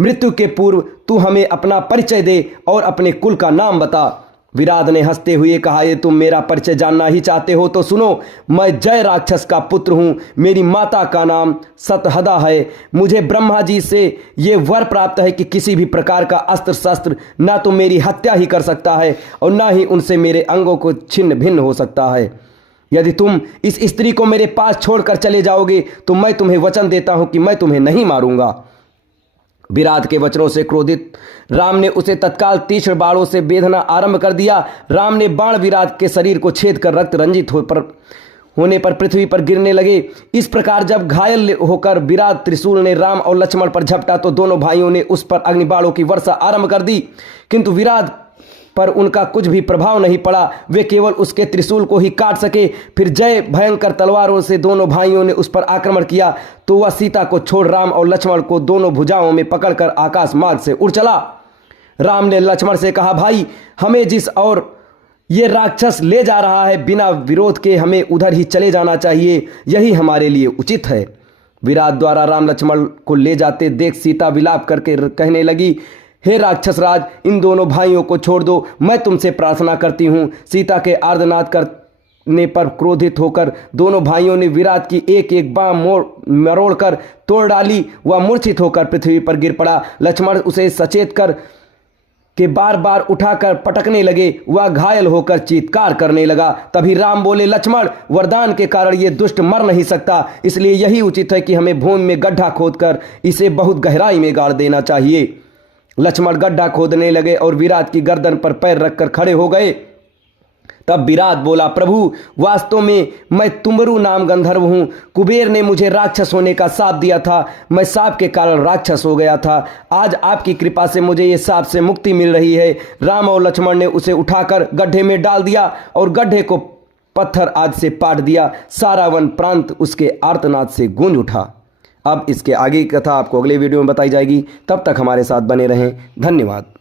मृत्यु के पूर्व तू हमें अपना परिचय दे और अपने कुल का नाम बता। विराट ने हंसते हुए कहा, ये तुम मेरा परिचय जानना ही चाहते हो तो सुनो, मैं जय राक्षस का पुत्र हूँ। मेरी माता का नाम सतहदा है। मुझे ब्रह्मा जी से ये वर प्राप्त है कि किसी भी प्रकार का अस्त्र शस्त्र ना तो मेरी हत्या ही कर सकता है और ना ही उनसे मेरे अंगों को छिन्न भिन्न हो सकता है। यदि तुम इस स्त्री को मेरे पास छोड़कर चले जाओगे तो मैं तुम्हें वचन देता हूं कि मैं तुम्हें नहीं मारूंगा। विराट के वचनों से क्रोधित राम ने उसे तत्काल तीक्ष्ण बाणों से बेधना आरंभ कर दिया। राम ने बाण विराट के शरीर को छेद कर रक्त रंजित होने पर पृथ्वी पर गिरने लगे। इस प्रकार जब घायल होकर विराट त्रिशूल ने राम और लक्ष्मण पर झपटा तो दोनों भाइयों ने उस पर अग्निबाणों की वर्षा आरंभ कर दी, किंतु विराट पर उनका कुछ भी प्रभाव नहीं पड़ा। वे केवल उसके त्रिशूल को ही काट सके। फिर जय भयंकर तलवारों से दोनों भाइयों ने उस पर आक्रमण किया तो वह सीता को छोड़ राम और लक्ष्मण को दोनों भुजाओं में पकड़कर आकाश मार्ग से उड़ चला। राम ने लक्ष्मण से कहा, भाई हमें जिस और ये राक्षस ले जा रहा है, बिना विरोध के हमें उधर ही चले जाना चाहिए, यही हमारे लिए उचित है। विराट द्वारा राम लक्ष्मण को ले जाते देख सीता विलाप करके कहने लगी, हे राक्षस राज, इन दोनों भाइयों को छोड़ दो, मैं तुमसे प्रार्थना करती हूँ। सीता के आर्तनाद करने पर क्रोधित होकर दोनों भाइयों ने विराट की एक एक बाँ मरोड़ कर तोड़ डाली। वह मूर्छित होकर पृथ्वी पर गिर पड़ा। लक्ष्मण उसे सचेत कर के बार बार उठाकर पटकने लगे। वह घायल होकर चीत्कार करने लगा। तभी राम बोले, लक्ष्मण, वरदान के कारण ये दुष्ट मर नहीं सकता, इसलिए यही उचित है कि हमें भूमि में गड्ढा खोदकर इसे बहुत गहराई में गाड़ देना चाहिए। लक्ष्मण गड्ढा खोदने लगे और विराट की गर्दन पर पैर रखकर खड़े हो गए। तब विराट बोला, प्रभु, वास्तव में मैं तुम्बरु नाम गंधर्व हूं। कुबेर ने मुझे राक्षस होने का शाप दिया था, मैं शाप के कारण राक्षस हो गया था। आज आपकी कृपा से मुझे ये शाप से मुक्ति मिल रही है। राम और लक्ष्मण ने उसे उठाकर गड्ढे में डाल दिया और गड्ढे को पत्थर आदि से पाट दिया। सारा वन प्रांत उसके आर्तनाद से गूंज उठा। अब इसके आगे की कथा आपको अगले वीडियो में बताई जाएगी। तब तक हमारे साथ बने रहें। धन्यवाद।